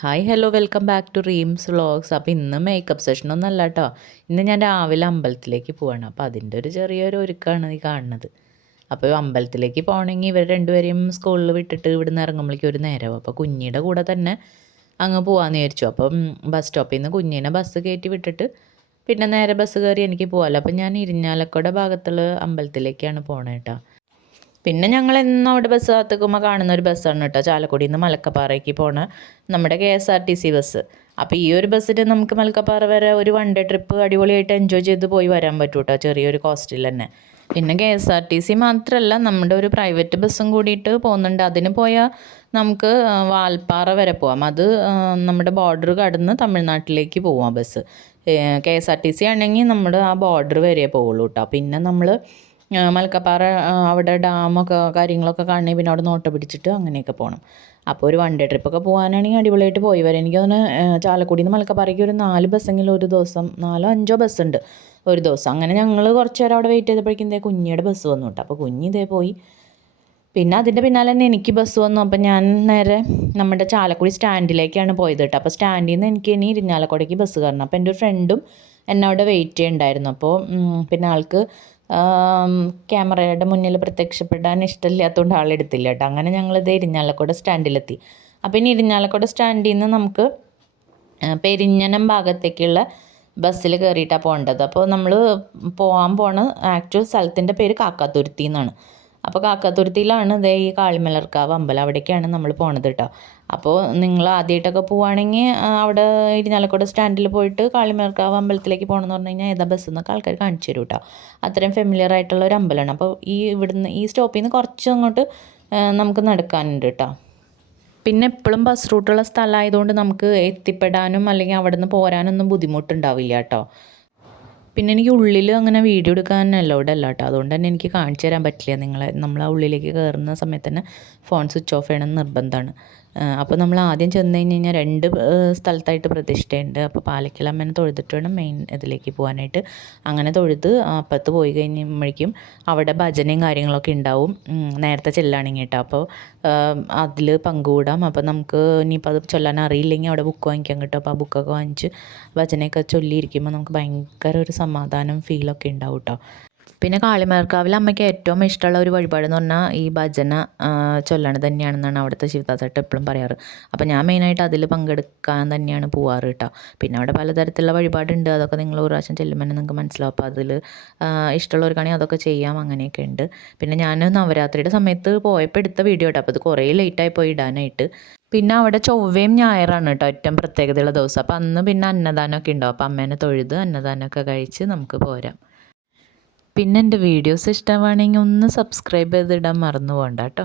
Hi hello welcome back to Reem's vlogs. അപ്പോൾ ഇന്ന് makeup സെഷനൊന്നും അല്ല കേട്ടോ. ഇന്ന് ഞാൻ രാവിലെ അമ്പലത്തിലേക്ക് പോവാണ്. അപ്പോൾ അതിൻ്റെ ഒരു ചെറിയൊരു ഒരുക്കമാണ് ഈ കാണുന്നത്. അപ്പോൾ അമ്പലത്തിലേക്ക് പോകണമെങ്കിൽ ഇവർ രണ്ടുപേരെയും സ്കൂളിൽ വിട്ടിട്ട് ഇവിടുന്ന് ഇറങ്ങുമ്പോഴേക്കും ഒരു നേരമാവും. അപ്പോൾ കുഞ്ഞിയുടെ കൂടെ തന്നെ അങ്ങ് പോകാമെന്ന് വിചാരിച്ചു. അപ്പം ബസ് സ്റ്റോപ്പിൽ നിന്ന് കുഞ്ഞിനെ ബസ് കയറ്റി വിട്ടിട്ട് പിന്നെ നേരെ ബസ് കയറി എനിക്ക് പോകാമല്ലോ. അപ്പം ഞാൻ ഇരിഞ്ഞാലക്കുട ഭാഗത്തുള്ള അമ്പലത്തിലേക്കാണ് പോകണത് കേട്ടോ. പിന്നെ ഞങ്ങൾ എന്നും അവിടെ ബസ് കാത്തുക്കുമ്പോൾ കാണുന്ന ഒരു ബസ്സാണ് കേട്ടോ, ചാലക്കുടിയിൽ നിന്ന് മലക്കപ്പാറയ്ക്ക് പോണ നമ്മുടെ KSRTC ബസ്. അപ്പോൾ ഈ ഒരു ബസ്സിൽ നമുക്ക് മലക്കപ്പാറ വരെ ഒരു വൺ ഡേ ട്രിപ്പ് അടിപൊളിയായിട്ട് എൻജോയ് ചെയ്ത് പോയി വരാൻ പറ്റും കേട്ടോ, ചെറിയൊരു കോസ്റ്റിൽ തന്നെ. പിന്നെ KSRTC മാത്രമല്ല, നമ്മുടെ ഒരു പ്രൈവറ്റ് ബസ്സും കൂടിയിട്ട് പോകുന്നുണ്ട്. അതിന് പോയാൽ നമുക്ക് വാൽപ്പാറ വരെ പോവാം. അത് നമ്മുടെ ബോർഡർ കടന്ന് തമിഴ്നാട്ടിലേക്ക് പോവാം ബസ്. KSRTC ആണെങ്കിൽ നമ്മുടെ ആ ബോർഡർ വരെ പോവുള്ളൂ കേട്ടോ. പിന്നെ നമ്മൾ മലക്കപ്പാറ അവിടെ ഡാമൊക്കെ കാര്യങ്ങളൊക്കെ കാണണമെങ്കിൽ പിന്നെ അവിടെ നോട്ട പിടിച്ചിട്ട് അങ്ങനെയൊക്കെ പോകണം. അപ്പോൾ ഒരു വൺ ഡേ ട്രിപ്പൊക്കെ പോകാനാണെങ്കിൽ അടിപൊളിയായിട്ട് പോയി വരാം. എനിക്ക് തോന്നുന്നു ചാലക്കുടിയിൽ നിന്ന് മലക്കപ്പാറയ്ക്ക് ഒരു 4 ബസ്സെങ്കിലും ഒരു ദിവസം, 4-5 ബസ്സുണ്ട് ഒരു ദിവസം. അങ്ങനെ ഞങ്ങൾ കുറച്ച് നേരം അവിടെ വെയിറ്റ് ചെയ്തപ്പോഴേക്കും കുഞ്ഞിയുടെ ബസ് വന്നു കേട്ടോ. അപ്പോൾ കുഞ്ഞ് ഇതേ പോയി. പിന്നെ അതിൻ്റെ പിന്നാലെ തന്നെ എനിക്ക് ബസ് വന്നു. അപ്പം ഞാൻ നേരെ നമ്മുടെ ചാലക്കുടി സ്റ്റാൻഡിലേക്കാണ് പോയത് കേട്ടോ. അപ്പോൾ സ്റ്റാൻഡിൽ നിന്ന് എനിക്ക് ഇനി ഇരിഞ്ഞാലക്കുടയ്ക്ക് ബസ് കയറണം. അപ്പോൾ എൻ്റെ ഒരു ഫ്രണ്ടും എന്നെ അവിടെ വെയിറ്റ് ചെയ്യുന്നുണ്ടായിരുന്നു. അപ്പോൾ പിന്നെ ആൾക്ക് ക്യാമറയുടെ മുന്നിൽ പ്രത്യക്ഷപ്പെടാൻ ഇഷ്ടമില്ലാത്തതുകൊണ്ട് ആളെടുത്തില്ല കേട്ടോ. അങ്ങനെ ഞങ്ങളിത് ഇരിഞ്ഞാലക്കുട സ്റ്റാൻഡിലെത്തി. അപ്പോൾ ഇനി ഇരിഞ്ഞാലക്കുട സ്റ്റാൻഡിൽ നിന്ന് നമുക്ക് പെരിഞ്ഞനം ഭാഗത്തേക്കുള്ള ബസ്സിൽ കയറിയിട്ടാണ് പോകേണ്ടത്. അപ്പോൾ നമ്മൾ പോകാൻ പോണ ആക്ച്വൽ സ്ഥലത്തിൻ്റെ പേര് കാക്കാത്തുരുത്തി എന്നാണ്. അപ്പോൾ കാക്കാത്തുരുത്തിയിലാണ് ഇതേ ഈ കാളിമലർക്കാവ് അമ്പലം, അവിടേക്കാണ് നമ്മൾ പോണത് കേട്ടോ. അപ്പോൾ നിങ്ങൾ ആദ്യമായിട്ടൊക്കെ പോവുകയാണെങ്കിൽ അവിടെ ഇരിഞ്ഞാലക്കുട സ്റ്റാൻഡിൽ പോയിട്ട് കാളിമലർക്കാവ് അമ്പലത്തിലേക്ക് പോകണമെന്ന് പറഞ്ഞു കഴിഞ്ഞാൽ ഏതാ ബസ് എന്നൊക്കെ ആൾക്കാർ കാണിച്ചു തരും കേട്ടോ. അത്രയും ഫെമിലിയർ ആയിട്ടുള്ള ഒരു അമ്പലമാണ്. അപ്പോൾ ഈ സ്റ്റോപ്പിൽ നിന്ന് കുറച്ച് അങ്ങോട്ട് നമുക്ക് നടക്കാനുണ്ട് കേട്ടോ. പിന്നെ എപ്പോഴും ബസ് റൂട്ടുള്ള സ്ഥലമായതുകൊണ്ട് നമുക്ക് എത്തിപ്പെടാനും അല്ലെങ്കിൽ അവിടെ നിന്ന് പോരാനൊന്നും ബുദ്ധിമുട്ടുണ്ടാവില്ല കേട്ടോ. പിന്നെ എനിക്ക് ഉള്ളിൽ അങ്ങനെ വീഡിയോ എടുക്കാൻ അലൗഡ് അല്ല കേട്ടോ. അതുകൊണ്ട് തന്നെ എനിക്ക് കാണിച്ചു തരാൻ പറ്റില്ല നമ്മൾ ആ ഉള്ളിലേക്ക് കയറുന്ന സമയത്ത് തന്നെ ഫോൺ സ്വിച്ച് ഓഫ് ചെയ്യണമെന്ന് നിർബന്ധമാണ്. അപ്പോൾ നമ്മൾ ആദ്യം ചെന്ന് കഴിഞ്ഞ് കഴിഞ്ഞാൽ 2 സ്ഥലത്തായിട്ട് പ്രതിഷ്ഠയുണ്ട്. അപ്പോൾ പാലക്കലമ്മനെ തൊഴുതിട്ട് വേണം മെയിൻ ഇതിലേക്ക് പോകാനായിട്ട്. അങ്ങനെ തൊഴുത് അപ്പുറത്ത് പോയി കഴിയുമ്പോഴേക്കും അവിടെ ഭജനയും കാര്യങ്ങളൊക്കെ ഉണ്ടാവും, നേരത്തെ ചെല്ലുകയാണെങ്കിൽ കേട്ടോ. അപ്പോൾ അതിൽ പങ്കുകൂടാം. അപ്പോൾ നമുക്ക് ഇനിയിപ്പോൾ അത് ചൊല്ലാൻ അറിയില്ലെങ്കിൽ അവിടെ ബുക്ക് വാങ്ങിക്കാൻ കിട്ടും. അപ്പോൾ ആ ബുക്കൊക്കെ വാങ്ങിച്ച് ഭജനയൊക്കെ ചൊല്ലിയിരിക്കുമ്പോൾ നമുക്ക് ഭയങ്കര ഒരു സമാധാനം ഫീലൊക്കെ ഉണ്ടാവും കേട്ടോ. പിന്നെ കാളിമേർക്കാവിൽ അമ്മയ്ക്ക് ഏറ്റവും ഇഷ്ടമുള്ള ഒരു വഴിപാടെന്ന് പറഞ്ഞാൽ ഈ ഭജന ചൊല്ലണത് തന്നെയാണെന്നാണ് അവിടുത്തെ ശിവദാസേട്ടൻ എപ്പോഴും പറയാറ്. അപ്പോൾ ഞാൻ മെയിനായിട്ട് അതിൽ പങ്കെടുക്കാൻ തന്നെയാണ് പോവാറ് കേട്ടോ. പിന്നെ അവിടെ പലതരത്തിലുള്ള വഴിപാടുണ്ട്, അതൊക്കെ നിങ്ങൾ ഒരു പ്രാവശ്യം ചെല്ലുമ്പോൾ നിങ്ങൾക്ക് മനസ്സിലാവും. അപ്പോൾ അതിൽ ഇഷ്ടമുള്ളവർക്കാണെങ്കിൽ അതൊക്കെ ചെയ്യാം, അങ്ങനെയൊക്കെ ഉണ്ട്. പിന്നെ ഞാൻ നവരാത്രിയുടെ സമയത്ത് പോയപ്പോൾ എടുത്ത വീഡിയോ കേട്ടോ. അപ്പോൾ അത് കുറേ ലേറ്റായി പോയി ഇടാനായിട്ട്. പിന്നെ അവിടെ ചൊവ്വയും ഞായറാണ് കേട്ടോ ഏറ്റവും പ്രത്യേകതയുള്ള ദിവസം. അപ്പോൾ അന്ന് പിന്നെ അന്നദാനമൊക്കെ ഉണ്ടാവും. അപ്പോൾ അമ്മേനെ തൊഴുത് അന്നദാനമൊക്കെ കഴിച്ച് നമുക്ക് പോരാം. പിന്നെ എൻ്റെ വീഡിയോസ് ഇഷ്ടമാണെങ്കിൽ ഒന്ന് സബ്സ്ക്രൈബ് ചെയ്തിടാൻ മറന്നു പോകണ്ട കേട്ടോ.